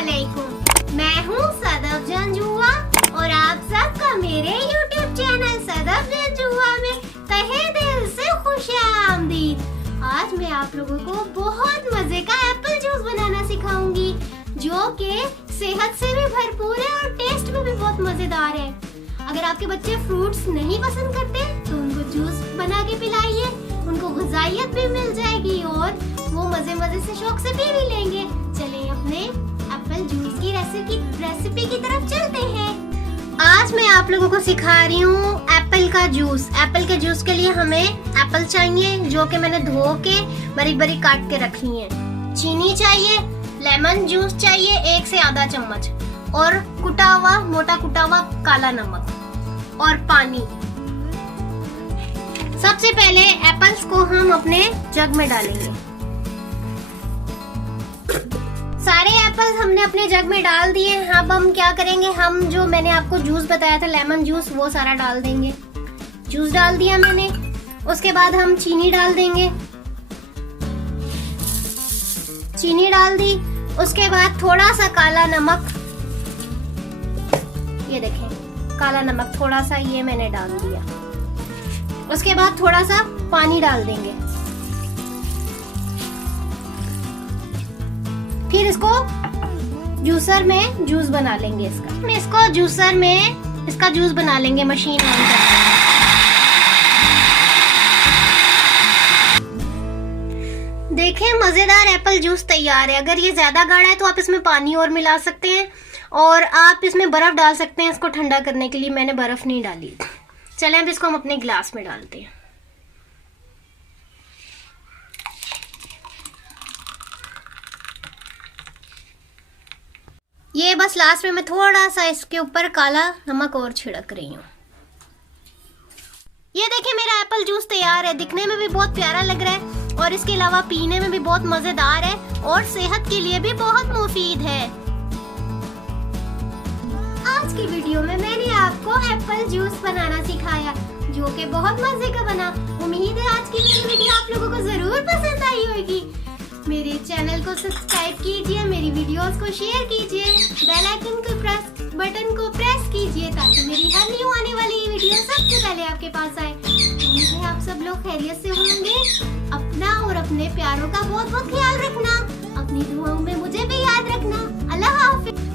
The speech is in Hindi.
अस्सलामुअलैकुम। मैं हूँ सदफ जंजुआ और आप सबका मेरे YouTube चैनल सदफ जंजुआ में तहे दिल से खुशामदीद। आज मैं आप लोगों को बहुत मजे का एप्पल जूस बनाना सिखाऊंगी जो कि सेहत से भी भरपूर है और टेस्ट में भी बहुत मजेदार है। अगर आपके बच्चे फ्रूट्स नहीं पसंद करते तो उनको जूस बना के पिलाइए, उनको ग़िज़ाइयत भी मिल जाएगी और वो मजे मजे से शौक से पी भी लेंगे। चलें अपने एप्पल जूस की रेसिपी की तरफ चलते हैं। आज मैं आप लोगों को सिखा रही हूँ एप्पल का जूस। एप्पल के जूस के लिए हमें एप्पल चाहिए जो कि मैंने धो के बारीक बारीक काट के रख ली है। चीनी चाहिए, लेमन जूस चाहिए 1 से आधा चम्मच और मोटा कुटा हुआ काला नमक और पानी। सबसे पहले एप्पल्स को हम अपने जग में डालेंगे। सारे एप्पल्स हमने अपने जग में डाल दिए। अब हम क्या करेंगे, हम जो मैंने आपको जूस बताया था लेमन जूस वो सारा डाल देंगे। जूस डाल दिया मैंने। उसके बाद हम चीनी डाल देंगे। चीनी डाल दी। उसके बाद थोड़ा सा काला नमक, ये देखें काला नमक थोड़ा सा ये मैंने डाल दिया। उसके बाद थोड़ा सा पानी डाल देंगे। फिर इसको जूसर में जूस बना लेंगे इसका जूसर में इसका जूस बना लेंगे। मशीन ऑन करके देखें मजेदार एप्पल जूस तैयार है। अगर ये ज्यादा गाढ़ा है तो आप इसमें पानी और मिला सकते हैं और आप इसमें बर्फ डाल सकते हैं इसको ठंडा करने के लिए। मैंने बर्फ नहीं डाली। चलें अब इसको हम अपने गिलास में डालते हैं। ये बस लास्ट में मैं थोड़ा सा इसके ऊपर काला नमक और छिड़क रही हूँ। ये देखिए मेरा एप्पल जूस तैयार है। दिखने में भी बहुत प्यारा लग रहा है और इसके अलावा पीने में भी बहुत मजेदार है और सेहत के लिए भी बहुत मुफीद है। आज की वीडियो में मैंने आपको एप्पल जूस बनाना सिखाया जो कि बहुत मजे का बना। उम्मीद है आज की मेरी वीडियो आप लोगों को जरूर पसंद आई होगी। मेरे चैनल को सब्सक्राइब कीजिए, मेरी वीडियोस को शेयर कीजिए, बेल आइकन बटन को प्रेस कीजिए ताकि मेरी हर न्यू आने वाली वीडियो सबसे पहले आपके पास आए। उम्मीद है आप सब लोग खैरियत से होंगे। अपना और अपने प्यारों का बहुत बहुत ख्याल रखना। अपनी दुआओं में मुझे भी याद रखना। अल्लाह हाफिज।